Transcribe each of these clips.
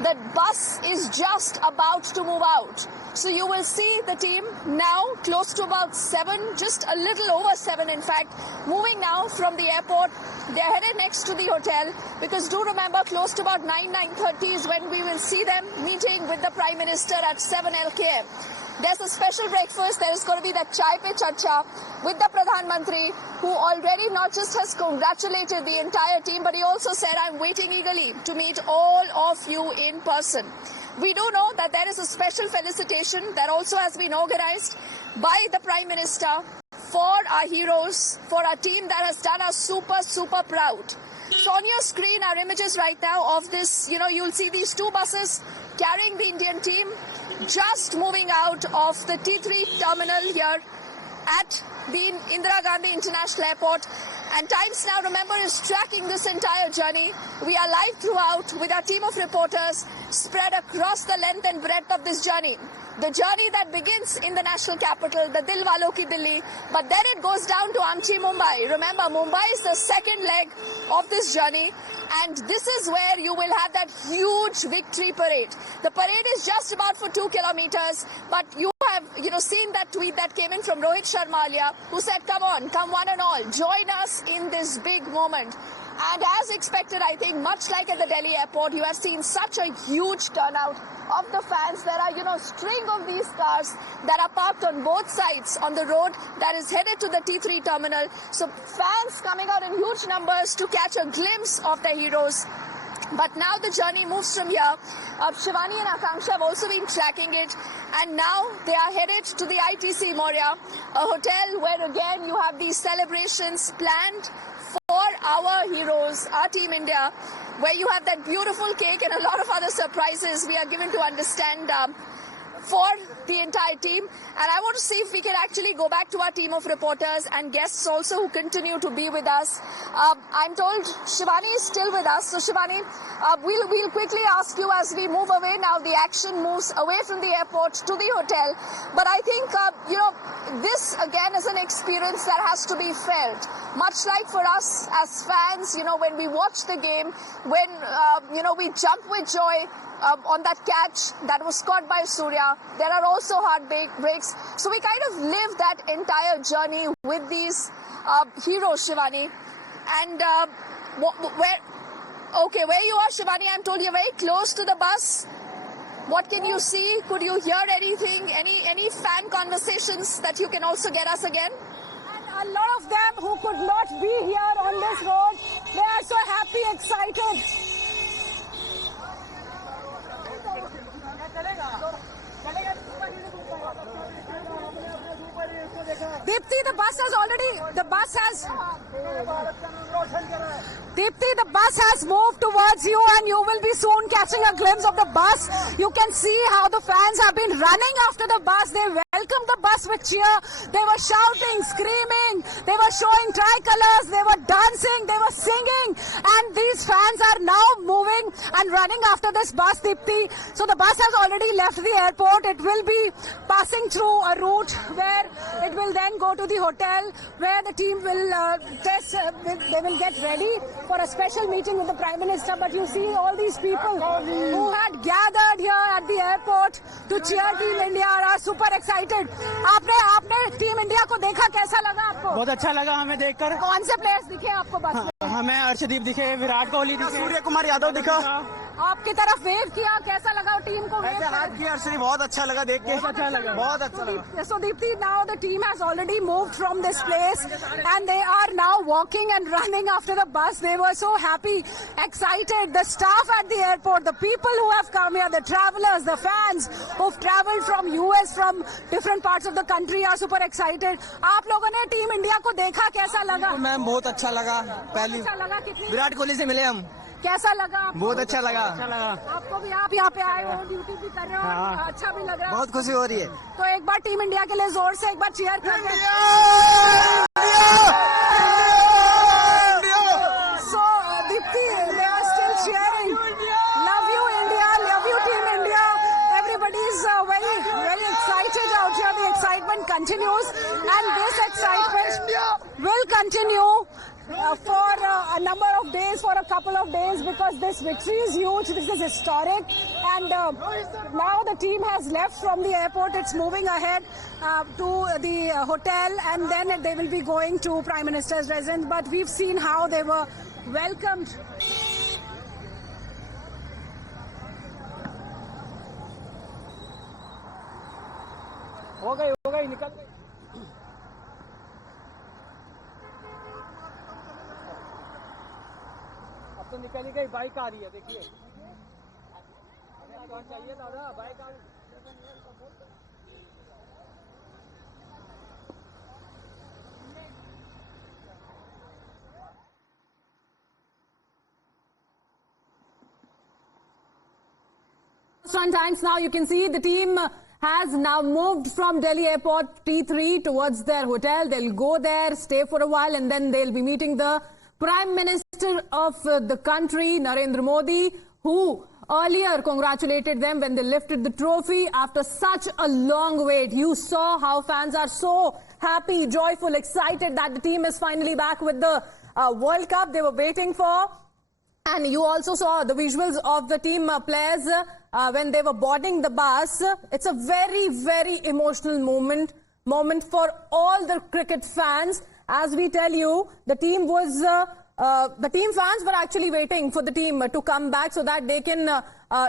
the bus is just about to move out. So you will see the team now close to about 7, just a little over 7 in fact, moving now from the airport. They're headed next to the hotel because do remember close to about 9:30 is when we will see them meeting with the Prime Minister at 7 LKM. There's a special breakfast. There is going to be that Chai Pe Charcha with the Pradhan Mantri, who already not just has congratulated the entire team, but he also said, I'm waiting eagerly to meet all of you in person. We do know that there is a special felicitation that also has been organized by the Prime Minister for our heroes, for our team that has done us super proud. So on your screen are images right now of this, you'll see these 2 buses carrying the Indian team just moving out of the T3 terminal here at the Indira Gandhi International Airport. And Times Now, remember, is tracking this entire journey. We are live throughout with our team of reporters spread across the length and breadth of this journey. The journey that begins in the national capital, the Dil Walon Ki Delhi, but then it goes down to Amchi, Mumbai. Remember, Mumbai is the second leg of this journey, and this is where you will have that huge victory parade. The parade is just about for 2 kilometers, but you have, seen that tweet that came in from Rohit Sharmalia, who said, come on, come one and all, join us in this big moment. And as expected, I think, much like at the Delhi airport, you have seen such a huge turnout of the fans. There are, string of these cars that are parked on both sides on the road that is headed to the T3 terminal. So fans coming out in huge numbers to catch a glimpse of their heroes. But now the journey moves from here. Shivani and Akanksha have also been tracking it. And now they are headed to the ITC Moria, a hotel where again you have these celebrations planned for our heroes, our Team India, where you have that beautiful cake and a lot of other surprises we are given to understand for the entire team. And I want to see if we can actually go back to our team of reporters and guests also who continue to be with us. I'm told Shivani is still with us. So Shivani, we'll quickly ask you as we move away now. The action moves away from the airport to the hotel. But I think, this again is an experience that has to be felt. Much like for us as fans, when we watch the game, when, we jump with joy on that catch that was caught by Surya. There are also heartbreaks. So we kind of live that entire journey with these heroes, Shivani. And where you are, Shivani, I'm told you're very close to the bus. What can you see? Could you hear anything? Any fan conversations that you can also get us again? And a lot of them who could not be here on this road, they are so happy, excited. Deepti, the bus has moved towards you and you will be soon catching a glimpse of the bus. You can see how the fans have been running after the bus. They welcomed the bus with cheer. They were shouting, screaming. They were showing tricolors. They were dancing. They were singing. And these fans are now moving and running after this bus, Deepti. So the bus has already left the airport. It will be passing through a route where it will then go to the hotel where the team will they will get ready for a special meeting with the Prime Minister. But you see all these people who had gathered here at the airport to cheer Team India are super excited. आपने Team India को देखा, कैसा लगा आपको? बहुत अच्छा लगा हमें देखकर। कौन से प्लेयर्स दिखे आपको बस में? हमें अर्शदीप दिखे, विराट कोहली दिखे, सूर्य कुमार यादव दिखा। आपकी तरफ वेव किया, कैसा लगा टीम को? हाथ किया अर्शदीप, बहुत अच्छा लगा देख के, बहुत अच्छा लगा। So Deepti, now the team has already moved from this place and they are now walking and running after the bus. They were so happy, excited. The staff at the airport, the people who have come here, the travelers, the fans who've traveled from US, from different parts of the country are super excited. आप लोगों ने team India को देखा, कैसा लगा? Ma'am बहुत अच्छा लगा। पहली विराट कोहली से मिले हम। कैसा लगा? बहुत अच्छा लगा। आपको भी, आप यहाँ पे आए हो, ड्यूटी भी कर रहे हो, अच्छा भी लग रहा है, बहुत खुशी हो रही है। तो एक बार टीम इंडिया के लिए जोर से एक बार चीयर करें। So Deepti, they are still cheering. Love you India, love you Team India. Everybody is very excited out here. The excitement continues, and this excitement will continue for a number of days, for a couple of days, because this victory is huge, this is historic, and now the team has left from the airport. It's moving ahead to the hotel, and then they will be going to Prime Minister's residence. But we've seen how they were welcomed. हो गई निकल गई अब तो निकल गई bike आ रही है देखिए कौन चाहिए दादा बाइक आ रही Run times now. You can see the team has now moved from Delhi Airport T3 towards their hotel. They'll go there, stay for a while, and then they'll be meeting the Prime Minister of the country, Narendra Modi, who earlier congratulated them when they lifted the trophy after such a long wait. You saw how fans are so happy, joyful, excited that the team is finally back with the World Cup they were waiting for. And you also saw the visuals of the team players when they were boarding the bus. It's a very, very emotional moment for all the cricket fans. As we tell you, the team fans were actually waiting for the team to come back so that they can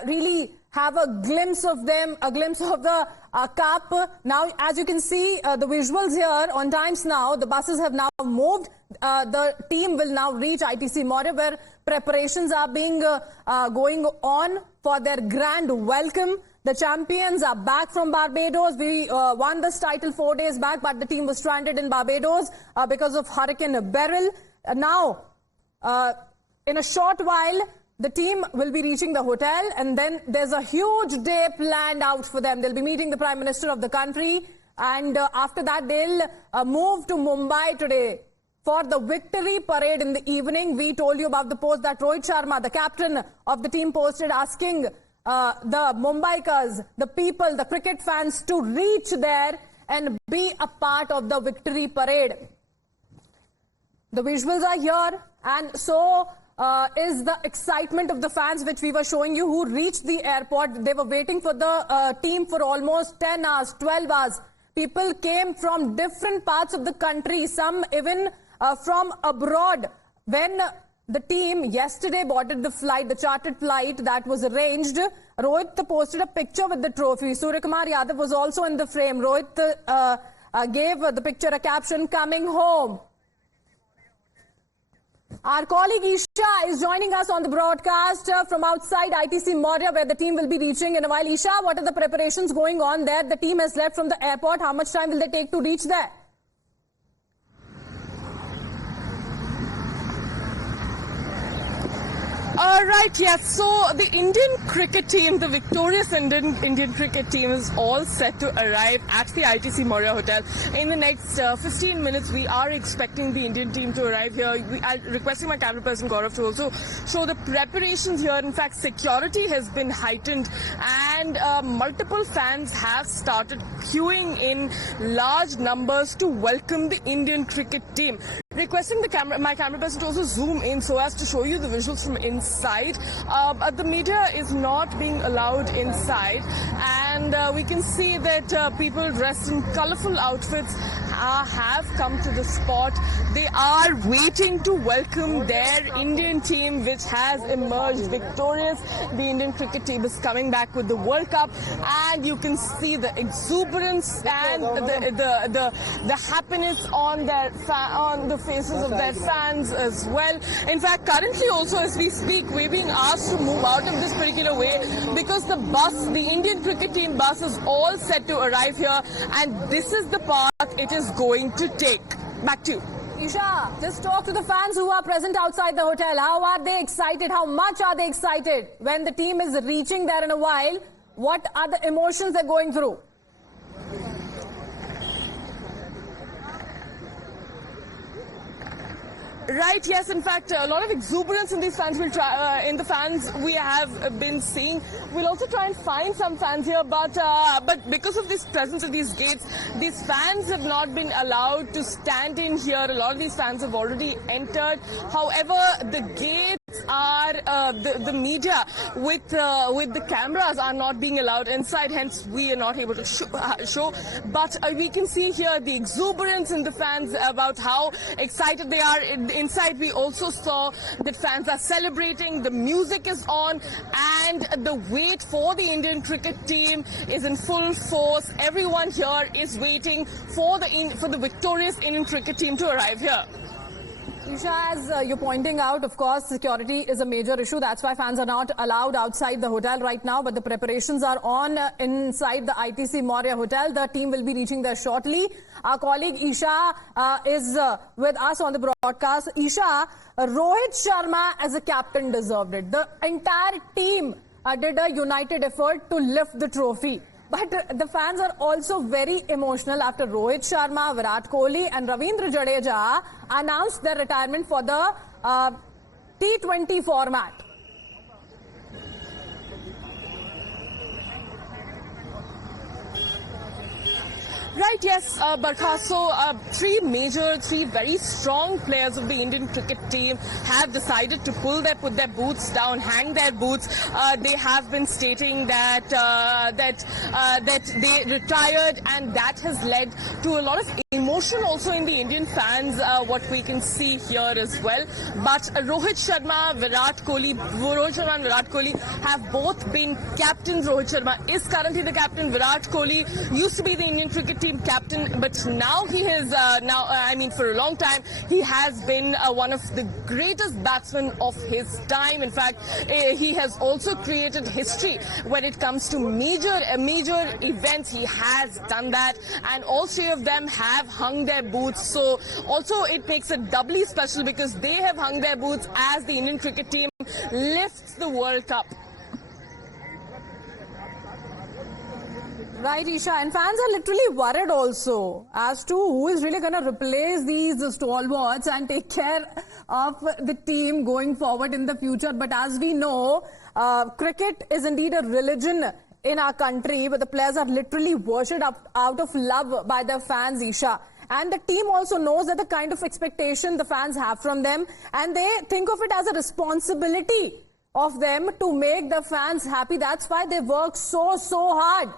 really have a glimpse of them, a glimpse of the cup. Now, as you can see, the visuals here on Times Now, the buses have now moved. The team will now reach ITC Maurya, where preparations are being going on for their grand welcome. The champions are back from Barbados. We won this title 4 days back, but the team was stranded in Barbados because of Hurricane Beryl. Now, in a short while, the team will be reaching the hotel, and then there's a huge day planned out for them. They'll be meeting the Prime Minister of the country, and after that, they'll move to Mumbai today for the victory parade in the evening. We told you about the post that Rohit Sharma, the captain of the team, posted asking the Mumbaikars, the people, the cricket fans to reach there and be a part of the victory parade. The visuals are here, and so is the excitement of the fans, which we were showing you, who reached the airport. They were waiting for the team for almost 10 hours, 12 hours. People came from different parts of the country, some even from abroad. When the team yesterday boarded the flight, the chartered flight that was arranged, Rohit posted a picture with the trophy. Suryakumar Yadav was also in the frame. Rohit gave the picture a caption, "Coming home." Our colleague Isha is joining us on the broadcast from outside ITC Maurya, where the team will be reaching in a while. Isha, what are the preparations going on there? The team has left from the airport. How much time will they take to reach there? Right, yes. So the Indian cricket team, the victorious Indian cricket team, is all set to arrive at the ITC Maurya Hotel. In the next 15 minutes, we are expecting the Indian team to arrive here. We are requesting my camera person Gaurav to also show the preparations here. In fact, security has been heightened, and multiple fans have started queuing in large numbers to welcome the Indian cricket team. Requesting my camera person to also zoom in so as to show you the visuals from inside. The media is not being allowed inside, and we can see that people dressed in colorful outfits have come to the spot. They are waiting to welcome their Indian team, which has emerged victorious. The Indian cricket team is coming back with the World Cup, and you can see the exuberance and the happiness on the faces of their fans as well. In fact, currently also as we speak, we're being asked to move out of this particular way because the Indian cricket team bus is all set to arrive here, and this is the path it is going to take. Back to you. Isha, just talk to the fans who are present outside the hotel. How are they excited? How much are they excited when the team is reaching there in a while? What are the emotions they're going through? Right, yes, in fact, a lot of exuberance in these fans will try, in the fans we have been seeing. We'll also try and find some fans here, but because of this presence of these gates, these fans have not been allowed to stand in here. A lot of these fans have already entered. However, the gates are the media with the cameras are not being allowed inside, hence we are not able to show. But we can see here the exuberance in the fans about how excited they are. Inside we also saw that fans are celebrating, the music is on, and the wait for the Indian cricket team is in full force. Everyone here is waiting for the victorious Indian cricket team to arrive here. Isha, as you're pointing out, of course, security is a major issue. That's why fans are not allowed outside the hotel right now. But the preparations are on inside the ITC Maurya Hotel. The team will be reaching there shortly. Our colleague Isha is with us on the broadcast. Isha, Rohit Sharma as a captain deserved it. The entire team did a united effort to lift the trophy. But the fans are also very emotional after Rohit Sharma, Virat Kohli and Ravindra Jadeja announced their retirement for the T20 format. Right, yes, Barkha. So, three very strong players of the Indian cricket team have decided to put their boots down, hang their boots. They have been stating that that they retired, and that has led to a lot of emotion also in the Indian fans. What we can see here as well. But Rohit Sharma and Virat Kohli have both been captains. Rohit Sharma is currently the captain. Virat Kohli used to be the Indian cricket team captain, but now he has for a long time he has been one of the greatest batsmen of his time. In fact, he has also created history when it comes to major events. He has done that, and all three of them have hung their boots. So also it makes it doubly special because they have hung their boots as the Indian cricket team lifts the World Cup. Right, Isha, and fans are literally worried also as to who is really going to replace these stalwarts and take care of the team going forward in the future. But as we know, cricket is indeed a religion in our country, but the players are literally worshipped out of love by their fans, Isha. And the team also knows that the kind of expectation the fans have from them, and they think of it as a responsibility of them to make the fans happy. That's why they work so hard.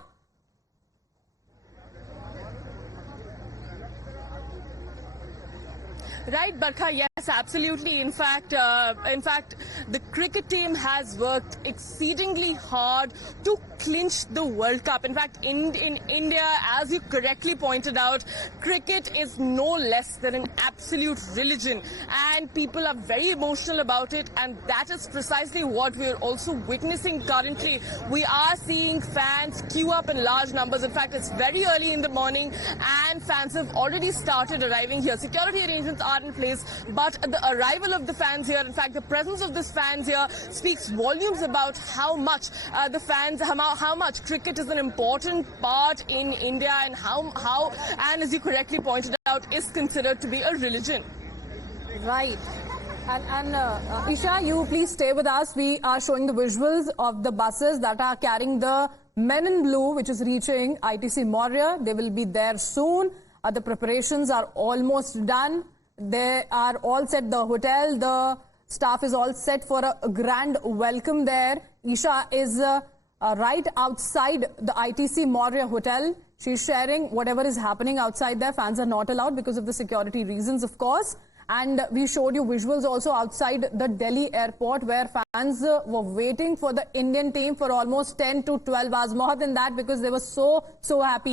Right, Barkha, yes, absolutely. In fact, the cricket team has worked exceedingly hard to clinch the World Cup. In fact, in India, as you correctly pointed out, cricket is no less than an absolute religion, and people are very emotional about it, and that is precisely what we are also witnessing currently. We are seeing fans queue up in large numbers. In fact, it's very early in the morning, and fans have already started arriving here. Security arrangements are in place, but the arrival of the fans here, in fact, the presence of these fans here speaks volumes about how much how much cricket is an important part in India, and and as you correctly pointed out, is considered to be a religion. Right. And Isha, you please stay with us. We are showing the visuals of the buses that are carrying the men in blue, which is reaching ITC Maurya. They will be there soon. The preparations are almost done. They are all set. The hotel, the staff is all set for a grand welcome there. Isha is right outside the ITC Maurya Hotel. She's sharing whatever is happening outside there. Fans are not allowed because of the security reasons, of course. And we showed you visuals also outside the Delhi airport where fans were waiting for the Indian team for almost 10 to 12 hours. More than that, because they were so happy